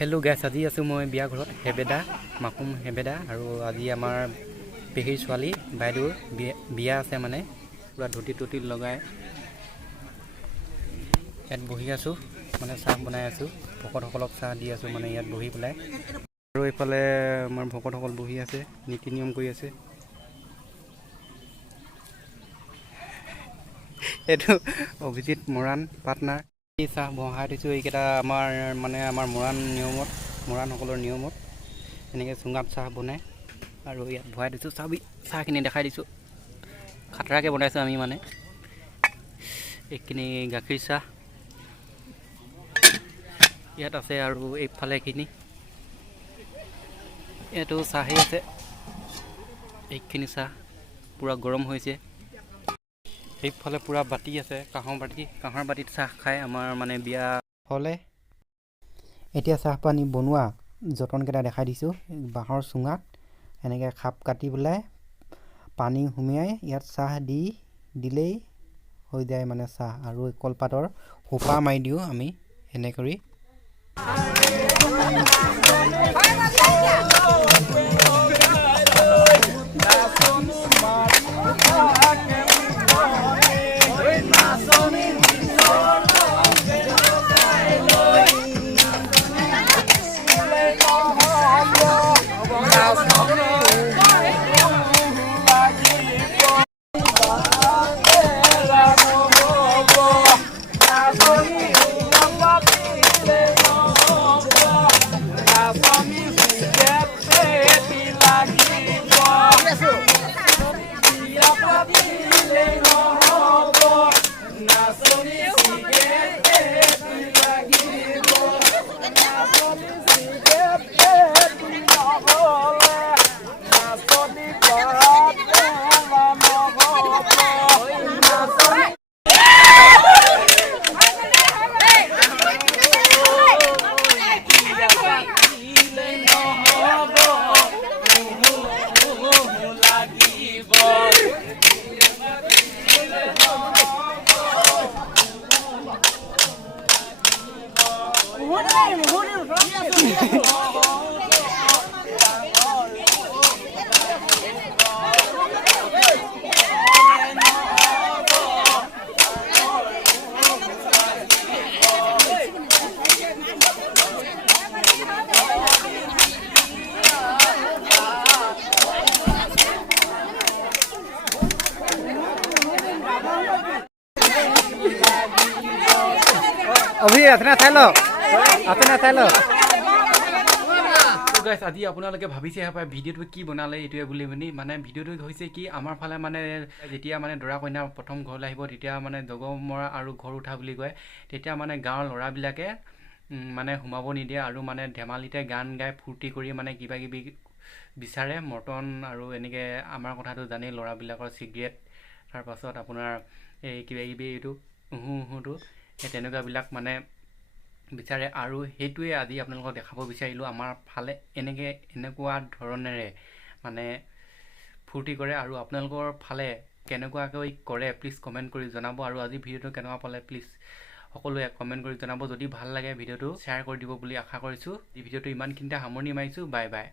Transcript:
Hello' গাইছ, আজি আছোঁ মই বিয়া ঘৰত হেবেদা মাকুম হেবেদা। আৰু আজি আমাৰ পেহীৰ ছোৱালী বাইদেউৰ বিয়া আছে, মানে পূৰা ধুতি টুটি লগাই ইয়াত বহি আছোঁ, মানে চাহ বনাই আছোঁ, ভকতসকলক চাহ দি আছোঁ মানে ইয়াত বহি পেলাই। আৰু এইফালে আমাৰ ভকতসকল বহি আছে, নীতি নিয়ম কৰি আছে। এইটো অভিজিত মৰাণ পাৰ্টনাৰ। চাহ বহাই দিছোঁ, এইকেইটা আমাৰ মৰাণসকলৰ নিয়মত এনেকৈ চুঙাত চাহ বনায় আৰু ইয়াত ভৰাই দিছোঁ। চাহখিনি দেখাই দিছোঁ, খাতৰাকৈ বনাইছোঁ আমি, মানে এইখিনি গাখীৰ চাহ ইয়াত আছে। আৰু এইফালে এইখিনি এইটো চাহেই আছে, এইখিনি চাহ পূৰা গৰম হৈছে। এইফালে পূৰা বাতি আছে, কাঁহৰ বাতিত চাহ খাই আমাৰ মানে বিয়া হ'লে। এতিয়া চাহপানী বনোৱা যতনকেইটা দেখাই দিছোঁ। বাঁহৰ চুঙাত এনেকৈ খাপ কাটি পেলাই পানী সুমিয়াই ইয়াত চাহ দিলেই হৈ যায় মানে চাহ। আৰু কলপাতৰ সোপা মাৰি দিওঁ আমি এনে কৰি। অভি আছে না চাই ল, আছে না চাই ল। গাইছ, আজি আপোনালোকে ভাবিছে পায় ভিডিঅ'টো কি বনালে এইটোৱে বুলি মানে ভিডিঅ'টো হৈছে কি, আমাৰ ফালে মানে যেতিয়া মানে দৰা কইনা প্ৰথম ঘৰলৈ আহিব, তেতিয়া মানে জগমৰা আৰু ঘৰ উঠা বুলি কয়। তেতিয়া মানে গাঁৱৰ ল'ৰাবিলাকে মানে সোমাব নিদিয়ে আৰু মানে ধেমালিতে গান গাই ফূৰ্তি কৰি মানে কিবা কিবি বিচাৰে, মৰ্টন আৰু এনেকৈ আমাৰ কথাটো জানেই, ল'ৰাবিলাকৰ চিগাৰেট, তাৰপাছত আপোনাৰ এই কিবা কিবি এইটো উহুটো, সেই তেনেকুৱাবিলাক মানে বিচাৰে। আৰু সেইটোৱে আজি আপোনালোকক দেখাব বিচাৰিলোঁ। আমাৰ ফালে এনেকুৱা ধৰণেৰে মানে ফূৰ্তি কৰে। আৰু আপোনালোকৰ ফালে কেনেকুৱাকৈ কৰে প্লিজ কমেণ্ট কৰি জনাব। আৰু আজি ভিডিঅ'টো কেনেকুৱা পালে প্লিজ সকলোৱে কমেণ্ট কৰি জনাব। যদি ভাল লাগে ভিডিঅ'টো শ্বেয়াৰ কৰি দিব বুলি আশা কৰিছোঁ। এই ভিডিঅ'টো ইমানখিনিতে সামৰণি মাৰিছোঁ। Bye bye.